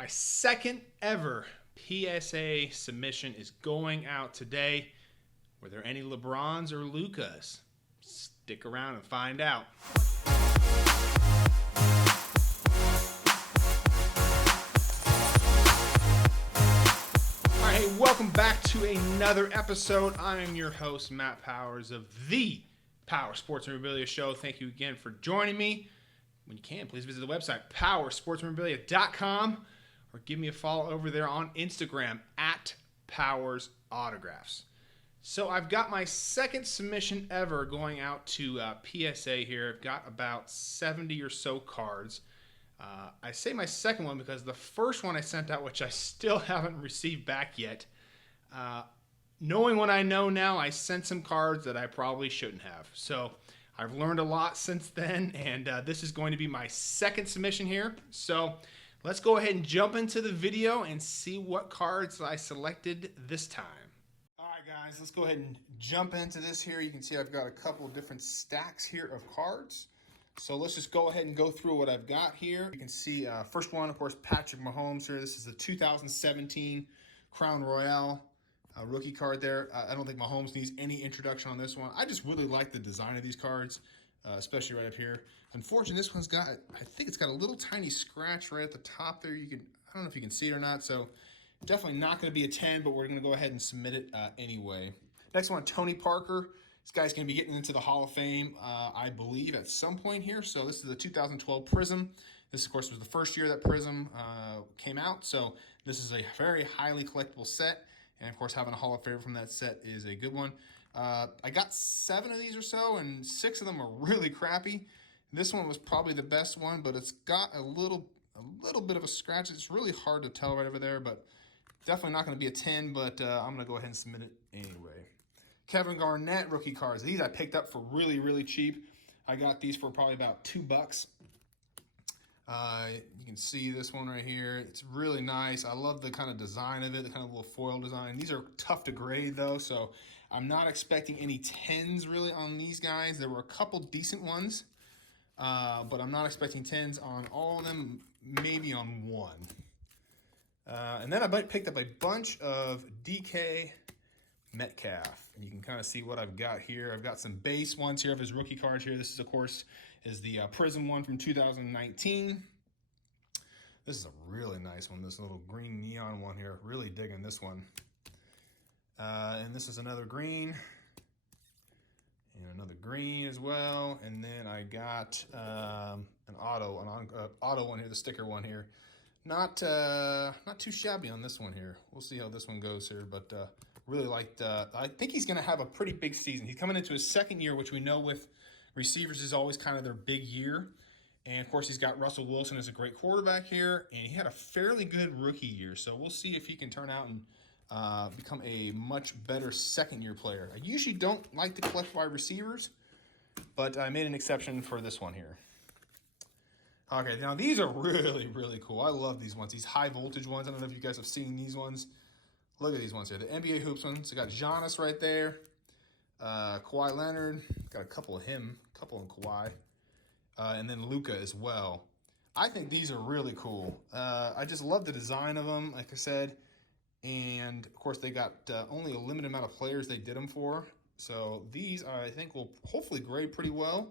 My second ever PSA submission is going out today. Were there any LeBrons or Lucas? Stick around and find out. All right, hey, welcome back to another episode. I am your host, Matt Powers of the Power Sports Memorabilia Show. Thank you again for joining me. When you can, please visit the website, powersportsmemorabilia.com, or give me a follow over there on Instagram at Powers Autographs. So I've got my second submission ever going out to PSA here. I've got about 70 or so cards. I say my second one because the first one I sent out, which I still haven't received back yet, knowing what I know now, I sent some cards that I probably shouldn't have. So I've learned a lot since then, and this is going to be my second submission here. So let's go ahead and jump into the video and see what cards I selected this time. All right, guys, let's go ahead and jump into this here. You can see I've got a couple of different stacks here of cards. So let's just go ahead and go through what I've got here. You can see first one, of course, Patrick Mahomes here. This is the 2017 Crown Royale. Rookie card there. I don't think Mahomes needs any introduction on this one. I just really like the design of these cards, especially right up here. Unfortunately, this one's got, I think it's got a little tiny scratch right at the top there. I don't know if you can see it or not, so definitely not going to be a 10, but we're going to go ahead and submit it anyway. Next one, Tony Parker. This guy's going to be getting into the Hall of Fame, I believe, at some point here. So this is the 2012 Prism. This, of course, was the first year that Prism came out, so this is a very highly collectible set. And, of course, having a Hall of Fame from that set is a good one. I got 7 of these or so, and 6 of them are really crappy. This one was probably the best one, but it's got a little bit of a scratch. It's really hard to tell right over there, but definitely not going to be a 10, but I'm going to go ahead and submit it anyway. Kevin Garnett rookie cards. These I picked up for really, really cheap. I got these for probably about $2. You can see this one right here. It's really nice. I love the kind of design of it, the kind of little foil design. These are tough to grade though, so I'm not expecting any 10s really on these guys. There were a couple decent ones, but I'm not expecting 10s on all of them, maybe on one. And then I picked up a bunch of DK Metcalfe, and you can kind of see what I've got here. I've got some base ones here of his rookie cards here. This is, of course, is the Prism one from 2019. This is a really nice one, this little green neon one here. Really digging this one. And this is another green. And another green as well. And then I got an auto one here, the sticker one here. Not too shabby on this one here. We'll see how this one goes here, but really liked. I think he's going to have a pretty big season. He's coming into his second year, which we know with receivers is always kind of their big year. And of course, he's got Russell Wilson as a great quarterback here, and he had a fairly good rookie year. So we'll see if he can turn out and become a much better second-year player. I usually don't like to collect wide receivers, but I made an exception for this one here. Okay, now these are really, really cool. I love these ones, these high-voltage ones. I don't know if you guys have seen these ones. Look at these ones here, the NBA Hoops ones. I got Giannis right there, Kawhi Leonard. Got a couple of him, a couple of Kawhi, and then Luka as well. I think these are really cool. I just love the design of them, like I said. And, of course, they got only a limited amount of players they did them for. So these, I think, will hopefully grade pretty well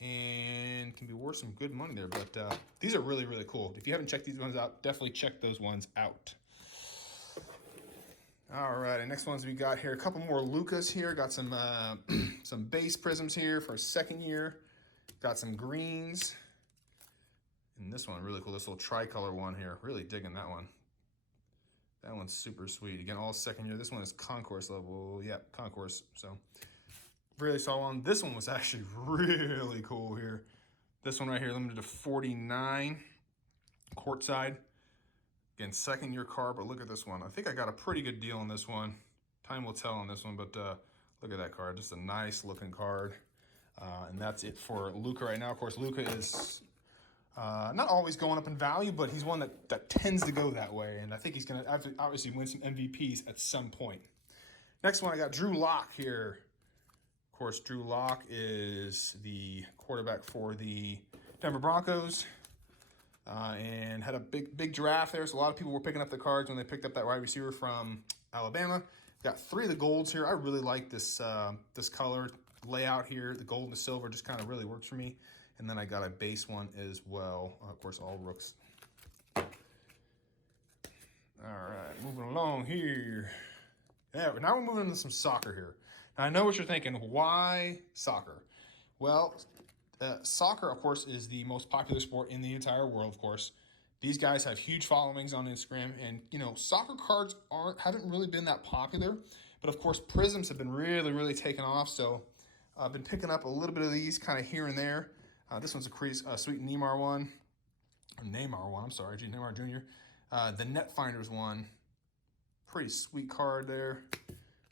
and can be worth some good money there. But these are really, really cool. If you haven't checked these ones out, definitely check those ones out. All right, and next ones we got here, a couple more Lucas here. Got some some base prisms here for a second year. Got some greens. And this one really cool, this little tricolor one here. Really digging that one. That one's super sweet. Again, all second year. This one is concourse level. Yep, concourse. So really saw one. This one was actually really cool here. This one right here, limited to 49 courtside. Again, second year card, but look at this one. I think I got a pretty good deal on this one. Time will tell on this one, but look at that card. Just a nice looking card. And that's it for Luka right now. Of course, Luka is not always going up in value, but he's one that tends to go that way. And I think he's going to obviously win some MVPs at some point. Next one, I got Drew Locke here. Of course, Drew Locke is the quarterback for the Denver Broncos. and had a big draft there. So a lot of people were picking up the cards when they picked up that wide receiver from Alabama. Got 3 of the golds here. I really like this this color layout here. The gold and the silver just kind of really works for me. And then I got a base one as well. Of course, all rooks. All right, moving along here. Yeah, now we're moving into some soccer here. Now, I know what you're thinking. Why soccer? Well, soccer, of course, is the most popular sport in the entire world, of course. These guys have huge followings on Instagram, and, you know, soccer cards haven't really been that popular. But, of course, Prisms have been really taking off, so I've been picking up a little bit of these kind of here and there. This one's a sweet Neymar one. Or Neymar one, I'm sorry, Neymar Jr. The Net Finders one. Pretty sweet card there.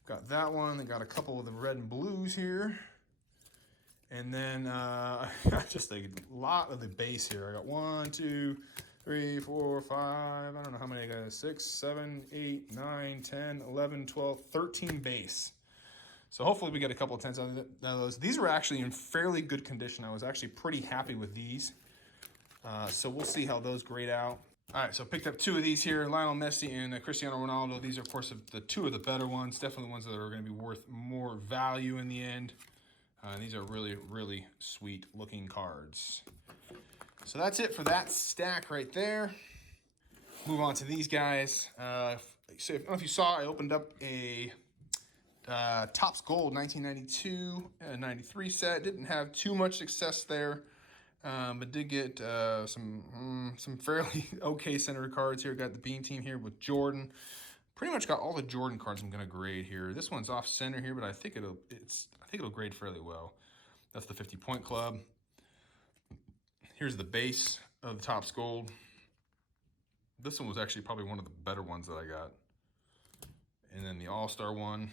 Got that one. They got a couple of the red and blues here. And then just a lot of the base here. I got 1, 2, 3, 4, 5. I don't know how many I got. 6, 7, 8, 9, 10, 11, 12, 13 base. So hopefully we get a couple of 10s out of those. These were actually in fairly good condition. I was actually pretty happy with these. So we'll see how those grade out. All right, so picked up 2 of these here, Lionel Messi and Cristiano Ronaldo. These are, of course, the 2 of the better ones. Definitely the ones that are going to be worth more value in the end. These are really sweet looking cards. So that's it for that stack right there. Move on to these guys. So I don't know if you saw, I opened up a Topps Gold 1992-93 set. Didn't have too much success there, but did get some fairly okay center cards here. Got the Beam Team here with Jordan. Pretty much got all the Jordan cards I'm gonna grade here. This one's off center here, but I think it'll grade fairly well. That's the 50-point club. Here's the base of the Topps Gold. This one was actually probably one of the better ones that I got. And then the All-Star one.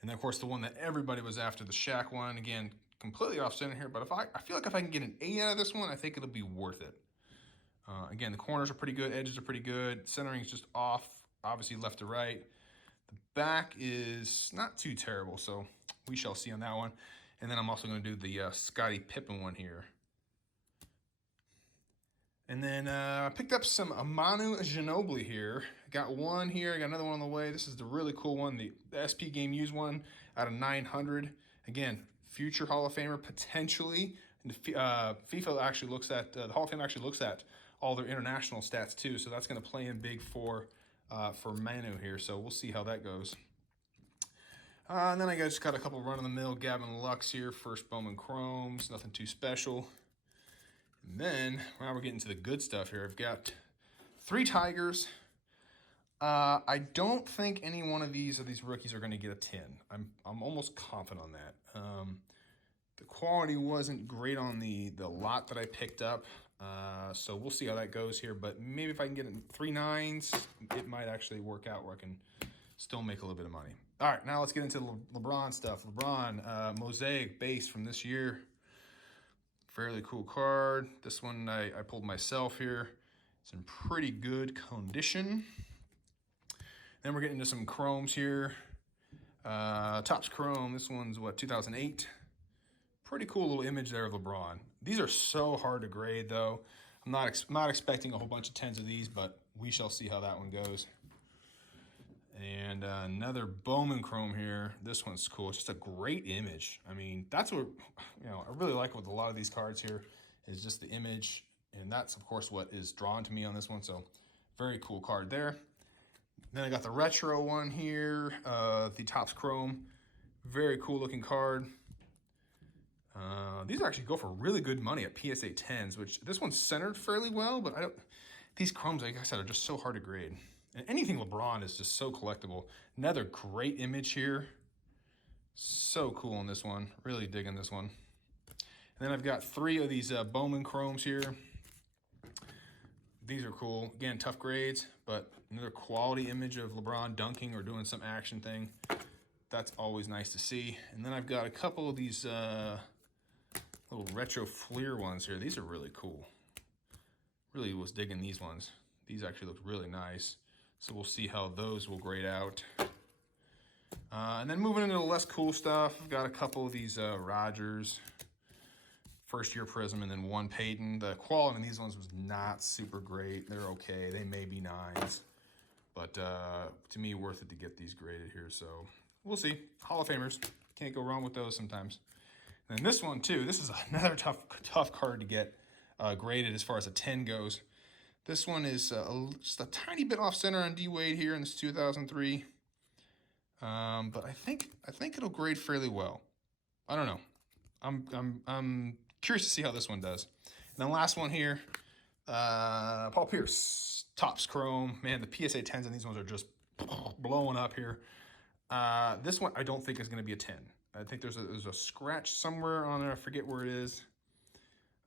And then, of course, the one that everybody was after, the Shaq one. Again, completely off center here, but I feel like if I can get an 8 out of this one, I think it'll be worth it. Again, the corners are pretty good, edges are pretty good. Centering is just off, obviously left to right. The back is not too terrible, so we shall see on that one. And then I'm also going to do the Scottie Pippen one here. And then I picked up some Manu Ginobili here. Got one here, got another one on the way. This is the really cool one, the SP Game Used one out of 900. Again, future Hall of Famer potentially. And FIFA actually looks at, the Hall of Fame actually looks at all their international stats too. So that's going to play in big for Manu here. So we'll see how that goes. And then I just got a couple run-of-the-mill Gavin Lux here. First Bowman Chromes, nothing too special. And then, now we're getting to the good stuff here. I've got 3 Tigers. I don't think any one of these rookies are going to get a 10. I'm almost confident on that. The quality wasn't great on the lot that I picked up. So we'll see how that goes here. But maybe if I can get 3 9s, it might actually work out where I can still make a little bit of money. All right, now let's get into the LeBron stuff. LeBron, Mosaic base from this year. Fairly cool card. This one I pulled myself here. It's in pretty good condition. Then we're getting into some chromes here. Topps Chrome, this one's what, 2008? Pretty cool little image there of LeBron. These are so hard to grade though. I'm not expecting a whole bunch of 10s of these, but we shall see how that one goes. And another Bowman Chrome here. This one's cool. It's just a great image. I mean, that's what, I really like with a lot of these cards here is just the image. And that's, of course, what is drawn to me on this one. So very cool card there. Then I got the retro one here, the Topps Chrome. Very cool looking card. These actually go for really good money at PSA 10s, which this one's centered fairly well, but these chromes, like I said, are just so hard to grade. And anything LeBron is just so collectible. Another great image here. So cool on this one. Really digging this one. And then I've got 3 of these Bowman Chromes here. These are cool. Again, tough grades, but another quality image of LeBron dunking or doing some action thing. That's always nice to see. And then I've got a couple of these little retro Fleer ones here. These are really cool. Really was digging these ones. These actually look really nice. So we'll see how those will grade out. And then moving into the less cool stuff, I've got a couple of these Rodgers. first-year Prism, and then 1 Peyton. The quality in these ones was not super great. They're okay. They may be 9s. But to me, worth it to get these graded here. So we'll see. Hall of Famers. Can't go wrong with those sometimes. And this one, too. This is another tough card to get graded as far as a 10 goes. This one is just a tiny bit off center on D Wade here in this 2003. But I think it'll grade fairly well. I don't know. I'm curious to see how this one does. And then last one here, Paul Pierce, Topps Chrome. Man, the PSA 10s and these ones are just blowing up here. This one I don't think is going to be a 10. I think there's a scratch somewhere on there. I forget where it is.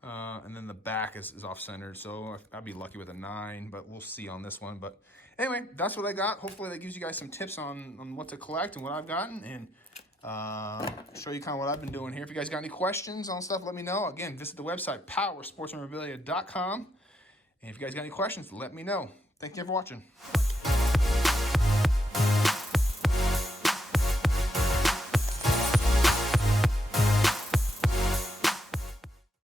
And then the back is off-centered, so I'd be lucky with a 9, but we'll see on this one. But anyway, that's what I got. Hopefully that gives you guys some tips on what to collect and what I've gotten, and show you kind of what I've been doing here. If you guys got any questions on stuff, let me know. Again, visit the website, powersportsmemorabilia.com. And if you guys got any questions, let me know. Thank you for watching.